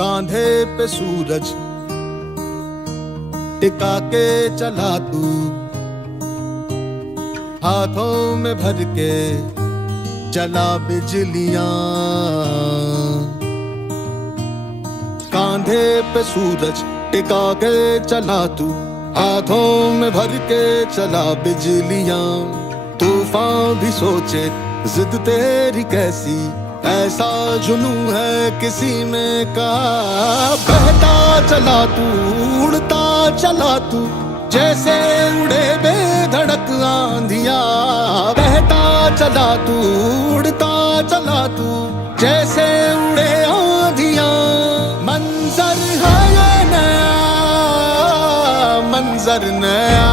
कांधे पे सूरज टिका के चला तू, हाथों में भर के चला बिजलियां। कांधे पे सूरज टिका के चला तू, हाथों में भर के चला बिजलियां। तूफान भी सोचे जिद तेरी कैसी, ऐसा जुनू है किसी में का। बहता चला तू, उड़ता चला तू, जैसे उड़े बेधड़क आंधियां। बहता चला तू, उड़ता चला तू, जैसे उड़े आंधियां। मंजर है ये नया, मंजर नया,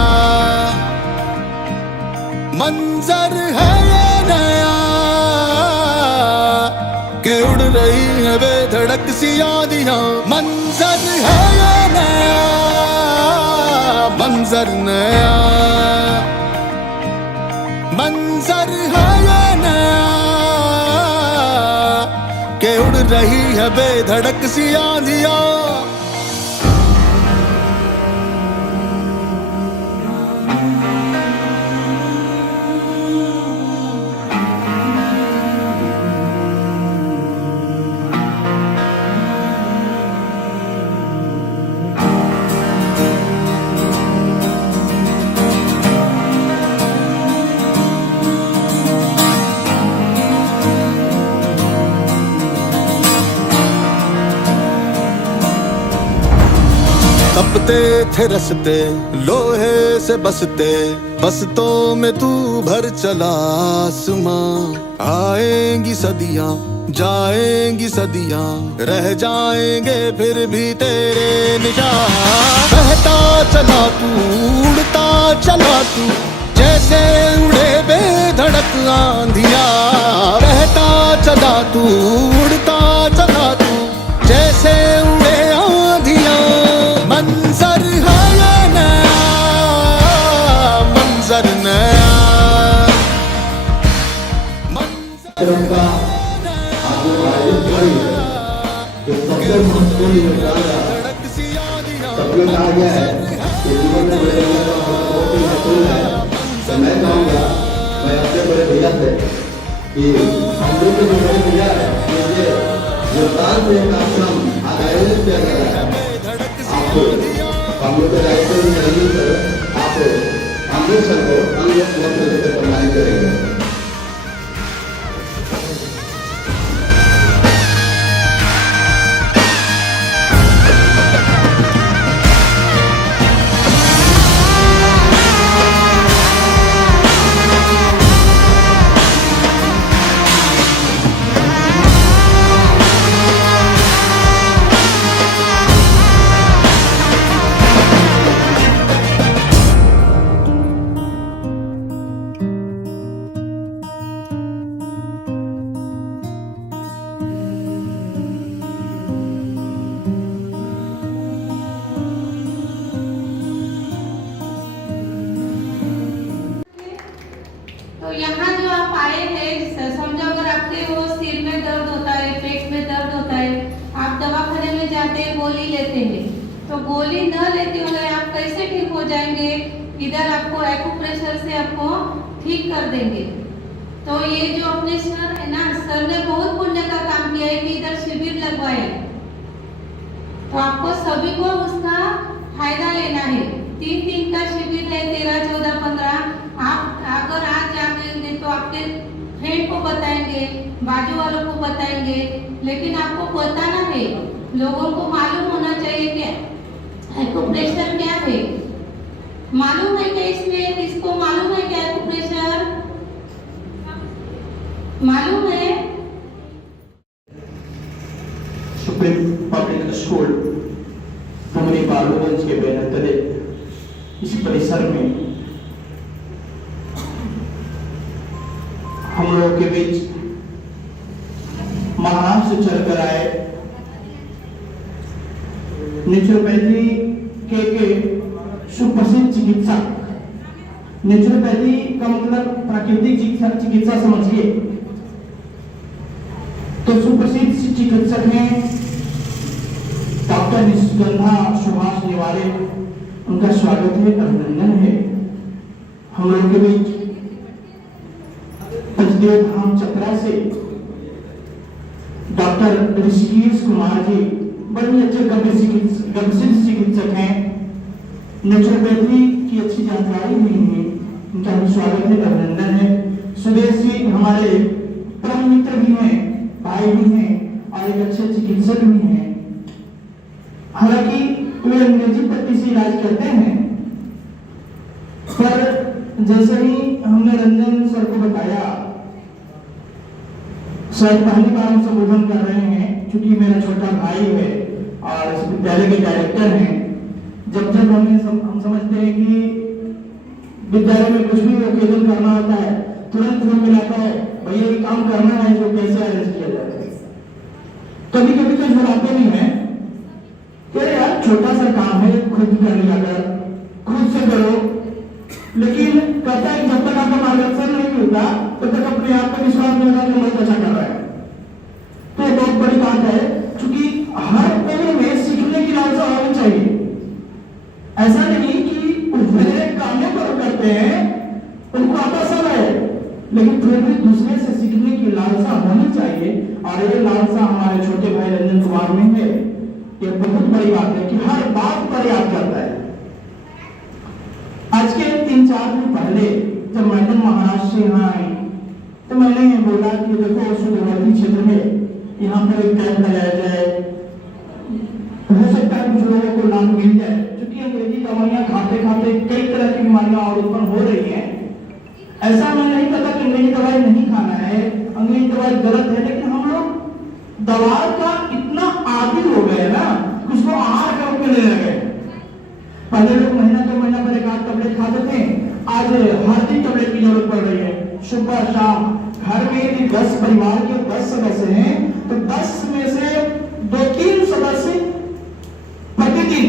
मंजर है ये नया, के उड़ रही है बेधड़क सी आंधियां। मंजर है ये नया, मंजर नया, मंजर है ये नया, के उड़ रही है बेधड़क सी आंधियां। तपते थे रस्ते लोहे से बसते, बसतों में तू भर चला आसमां। आएंगी सदियां, जाएंगी सदियां, रह जाएंगे फिर भी तेरे निशान। बहता चला तू, उड़ता चला तू, जैसे उड़े बेधड़क आंधियां। बहता चला तू, उड़ता चला तू, जैसे उड़े आंधियां। मंजर है ये नया, मंजर नया, मंजर मैं कहूँगा, मैं अपने बड़े भैया से कि हम लोग के जो बड़े भैया है, ये योगदान से एक आश्रम आयोजित किया गया है। आपको हम लोग के दायित्व में नहीं कर, आप हम लोग सबको हम लोग बहुत से प्रमाणित करेंगे। तो यहाँ जो आप आए हैं, समझो अगर आपके वो सिर में दर्द होता है, पेट में दर्द होता है, आप दवाखाने में जाते हैं, गोली लेते हैं, तो गोली न लेते हुए आप कैसे ठीक हो जाएंगे? इधर आपको एक्यूप्रेशर से आपको ठीक कर देंगे। तो ये जो अपने सर है ना, सर ने बहुत पुण्य का काम किया है कि इधर शिविर लगवाए। तो आपको सभी को उसका फायदा लेना है। 3 दिन का शिविर है, 13, 14, 15। आप अगर आज जाएंगे तो आपके फ्रेंड को बताएंगे, बाजू वालों को बताएंगे, लेकिन आपको बताना है, लोगों को मालूम होना चाहिए कि एक्यूप्रेशर क्या है। मालूम है क्या इसमें? इसको मालूम है क्या एक्यूप्रेशर? मालूम है? सुप्रीम पब्लिक स्कूल भूमि बालूगंज के बैनर तले इस परिसर में हम लोगों के बीच महाराष्ट्र से चलकर आए नेचुरोपैथी के सुप्रसिद्ध चिकित्सक। नेचुरोपैथी का मतलब प्राकृतिक चिकित्सा समझिए। तो सुप्रसिद्ध चिकित्सक हैं डॉक्टर निष्गंधा सुभाष निवाले, उनका स्वागत है, अभिनंदन है। हम लोग के बीच पंचदेव धाम चपरा से डॉक्टर ऋषिकेश कुमार जी बड़े अच्छे गंभीर चिकित्सक हैं, नेचुरोपैथी की अच्छी जानकारी भी है, उनका भी स्वागत है, अभिनंदन है। सुदेश जी हमारे परम मित्र भी हैं, भाई भी हैं और एक अच्छे चिकित्सक भी हैं। हालांकि वे अंग्रेजी पट्टी से इलाज करते हैं, पर जैसे ही हमने रंजन सर को बताया, सर पहली बार हम संबोधन कर रहे हैं, क्योंकि मेरा छोटा भाई है और इस विद्यालय के डायरेक्टर हैं। जब हम समझते हैं कि विद्यालय में कुछ भी ओकेजन करना होता है, तुरंत फोन मिलाता है, भैया ये काम करना है, जो कैसे अरेंज किया जाता है। कभी कभी तो झुलाते नहीं है, अरे यार छोटा सा काम है, खुद कर लिया कर, खुद से करो। लेकिन कहता है जब तक आपका मार्गदर्शन नहीं मिलता तब तक अपने आप पर विश्वास नहीं होगा कि बहुत अच्छा कर रहा है। तो ये बहुत बड़ी बात है, क्योंकि हर उम्र में सीखने की लालसा होनी चाहिए। ऐसा नहीं कि वे कामों पर करते हैं, उनको आता सब है, लेकिन फिर भी दूसरे से सीखने की लालसा होनी चाहिए। और ये लालसा हमारे छोटे भाई रंजन कुमार में है। ये बहुत बड़ी बात है कि हर बात पर याद करता है। आज के 3-4 दिन पहले जब मैडम महाराष्ट्र से यहाँ आई, तो मैंने बोला कि देखो सुदूरवर्ती क्षेत्र में यहाँ पर एक कैंप लगाया जाए, हो सकता है कुछ लोगों को लाभ मिल जाए, क्योंकि अंग्रेजी दवाइयाँ खाते खाते कई तरह की बीमारियां और उत्पन्न हो रही हैं। ऐसा मैं नहीं कहता कि अंग्रेजी दवाई नहीं खाना है, अंग्रेजी दवाई गलत है, लेकिन हम लोग दवा का इतना आदी हो गए ना, उसको आहार के रूप में लेने लगे। पहले लोग महीना के महीना पर 1-8 टैबलेट खाते थे, आज हर दिन टैबलेट की जरूरत पड़ रही है, सुबह शाम। घर में यदि 10 परिवार के 10 सदस्य हैं, तो 10 में से 2-3 सदस्य प्रतिदिन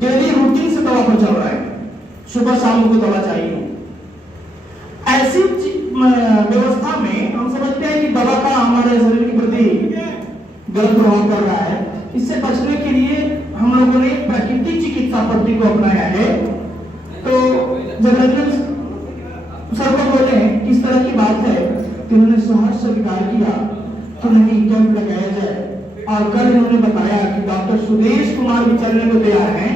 डेली रूटीन से दवा पर चल रहा है, सुबह शाम को दवा चाहिए। ऐसी व्यवस्था में हम समझते हैं कि दवा का हमारे शरीर के प्रति गलत प्रभाव पड़ रहा है। इससे बचने के लिए हम लोगों ने प्राकृतिक चिकित्सा पद्धति को अपनाया है। तो जब रंजन सर को बोले किस तरह की बात है, तो उन्होंने सहर्ष स्वीकार किया तो नहीं कैंप लगाया जाए। और कल इन्होंने बताया कि डॉक्टर सुदेश कुमार भी चलने को तैयार हैं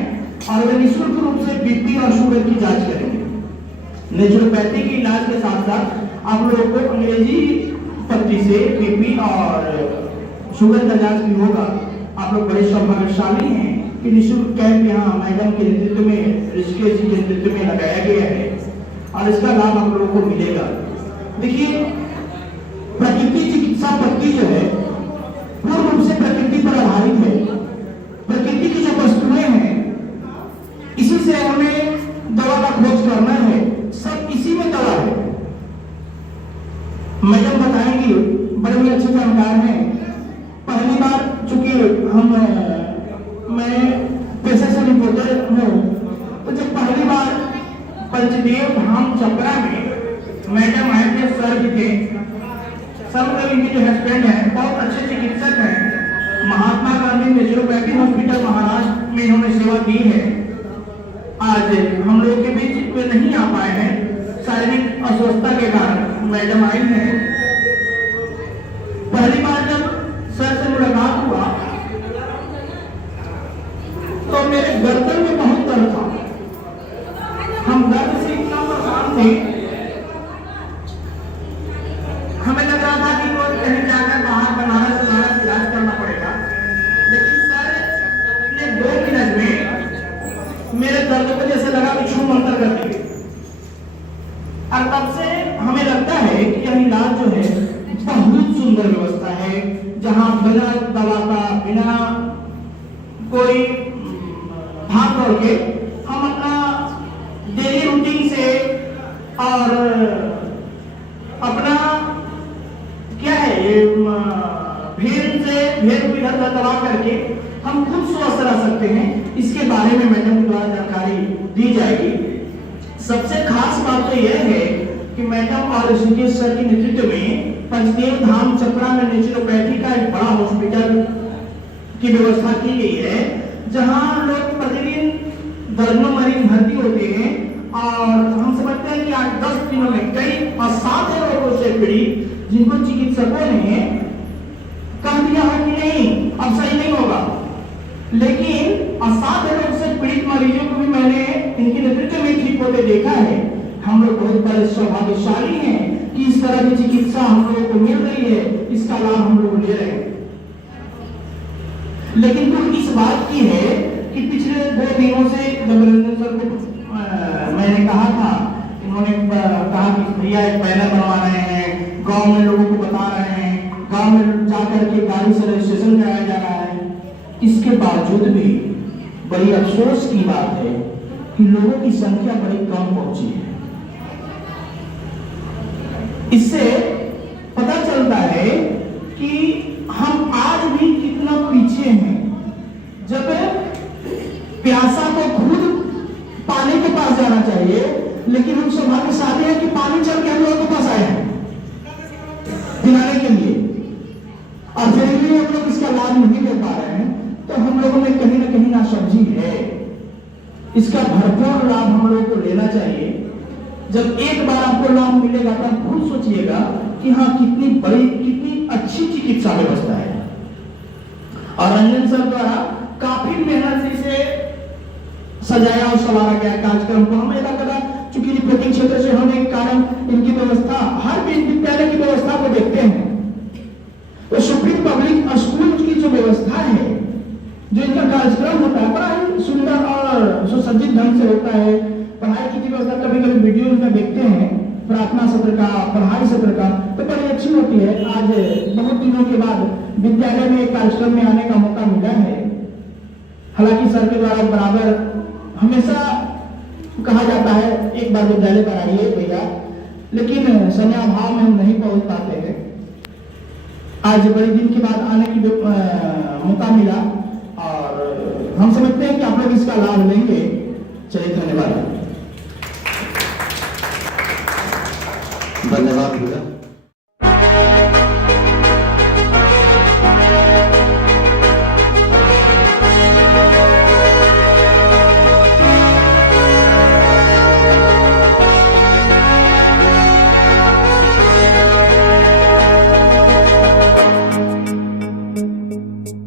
और वे निःशुल्क रूप से बीपी और शुगर की जांच करेंगे। नेचुरोपैथी के इलाज के साथ साथ आप लोगों को अंग्रेजी पद्धति से बीपी और शुगर का जांच भी होगा। आप लोग बड़े सौभाग्यशाली हैं कि निःशुल्क कैंप यहाँ मैडम के नेतृत्व में, ऋषिकेश जी के नेतृत्व में लगाया गया है और इसका लाभ आप लोगों को मिलेगा। देखिए, प्राकृतिक चिकित्सा पद्धति जो है पूर्ण रूप से प्रकृति पर आधारित है। प्रकृति की जो वस्तुएं हैं, इसी से हमें दवा का खोज करना है, सब इसी में दवा है। मैडम बताएंगी, बड़े ही अच्छे जानकार हैं। पहली बार चूंकि मैं पेशे से रिपोर्टर हूँ, तो जब पहली बार पंचदेव धाम चपरा में मैडम आए थे, सर भी थे। सब लोग इनके जो हस्बैंड हैं बहुत अच्छे चिकित्सक हैं। महात्मा गांधी नेचुरोपैथी हॉस्पिटल महाराष्ट्र में इन्होंने सेवा की है। आज हम लोग के बीच वे नहीं आ पाए हैं, शारीरिक अस्वस्थता के कारण मैडम आई हैं। पहली बार जब सर से मुलाकात हुआ तो मेरे गर्दन में बहुत दर्द था। हम दर्द से इतना परेशान थे, हमें लग रहा था कि कोई कहीं जाकर बाहर बनारस इलाज करना पड़ेगा। लेकिन सर ने 2 मिनट में मेरे दर्द को जैसे लगा कि छू मंतर कर दिए। और तब से हमें लगता है कि यह इलाज जो है बहुत सुंदर व्यवस्था है, जहां बिना दवा का, बिना कोई भाग दौड़ के हम अपना डेली रूटीन से और अपना क्या है भेड़ इधर दबा करके हम खुद स्वस्थ रह सकते हैं। इसके बारे में मैडम के द्वारा जानकारी दी जाएगी। सबसे खास बात तो यह है कि मैडम और ऋषिकेश सर के नेतृत्व में पंचदेव धाम चपरा में नेचुरोपैथी का एक बड़ा हॉस्पिटल की व्यवस्था की गई है, जहां लोग प्रतिदिन दर्जनों मरीज भर्ती होते हैं और हम समझते हैं कि 8-10 दिनों में कई असाध्य रोगों से पीड़ित जिनको चिकित्सकों ने कह दिया हो कि नहीं अब सही नहीं होगा, लेकिन असाध्य रोग से पीड़ित मरीजों को भी मैंने इनके नेतृत्व में ठीक होते देखा है। हम लोग बहुत बड़े सौभाग्यशाली हैं कि इस तरह की चिकित्सा हम लोगों को मिल रही है, इसका लाभ हम लोग ले रहे हैं। लेकिन तो इस बात की है कि पिछले 2 दिनों से जब रंजन सर को मैंने कहा था, इन्होंने कहा कि भैया एक बैनर बनवा रहे हैं, गांव में लोगों को बता रहे हैं, गांव में जाकर के गाड़ी से रजिस्ट्रेशन कराया जा रहा है। इसके बावजूद भी बड़ी अफसोस की बात है कि लोगों की संख्या बड़ी कम पहुंची है। इससे पता चलता है कि हम आज भी कितना पीछे हैं। जब प्यासा को खुद पानी के पास जाना चाहिए, लेकिन हम सौभाग्यशाली हैं कि पानी चल के हम लोगों के पास आए हैं पिलाने के लिए, और फिर भी हम लोग इसका लाभ नहीं ले पा रहे हैं। तो हम लोगों में कहीं ना कहीं नासमझी है। इसका भरपूर लाभ हम लोगों को लेना चाहिए। जब एक बार आपको लाभ मिलेगा तो आप खुद सोचिएगा कि हाँ कितनी बड़ी कितनी अच्छी चिकित्सा व्यवस्था है। और रंजन सर द्वारा काफी मेहनत से इसे सजाया और संवारा गया कार्यक्रम को। हम कदा चूंकि रिपोर्टिंग क्षेत्र से हम एक कारण इनकी व्यवस्था हर विद्यालय की व्यवस्था को देखते हैं। तो सुप्रीम पब्लिक स्कूल की जो व्यवस्था है, जो इनका कार्यक्रम होता है, बड़ा ही सुंदर और सुसज्जित ढंग से होता है। पढ़ाई की व्यवस्था कभी कभी वीडियो में देखते हैं, प्रार्थना सत्र का, पढ़ाई सत्र का, तो बड़ी अच्छी होती है। आज बहुत दिनों के बाद विद्यालय में एक कार्यक्रम में आने का मौका मिला है। हालांकि सर के द्वारा बराबर हमेशा कहा जाता है एक बार विद्यालय पर आइए भैया, लेकिन समय अभाव में हम नहीं पहुंच पाते हैं। आज बड़े दिन के बाद आने की मौका मिला और हम समझते हैं कि आप लोग इसका लाभ लेंगे। चलिए, धन्यवाद। धन्यवाद भैया।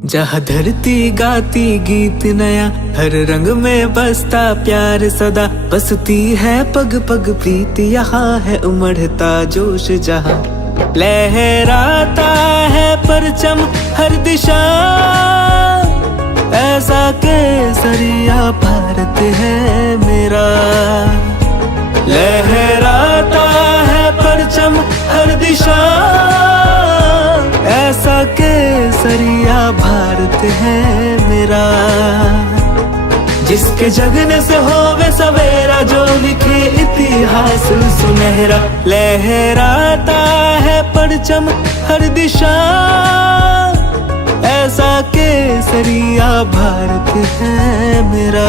जहाँ धरती गाती गीत नया, हर रंग में बसता प्यार सदा, बसती है पग पग प्रीत, यहाँ है उमड़ता जोश जहाँ, लहराता है परचम हर दिशा, ऐसा केसरिया भारत है मेरा। लहराता है परचम हर दिशा, ऐसा केसरिया भारत है मेरा। जिसके जगने से होवे सवेरा, जो लिखे इतिहास सुनहरा, लहराता है परचम हर दिशा, ऐसा केसरिया भारत है मेरा।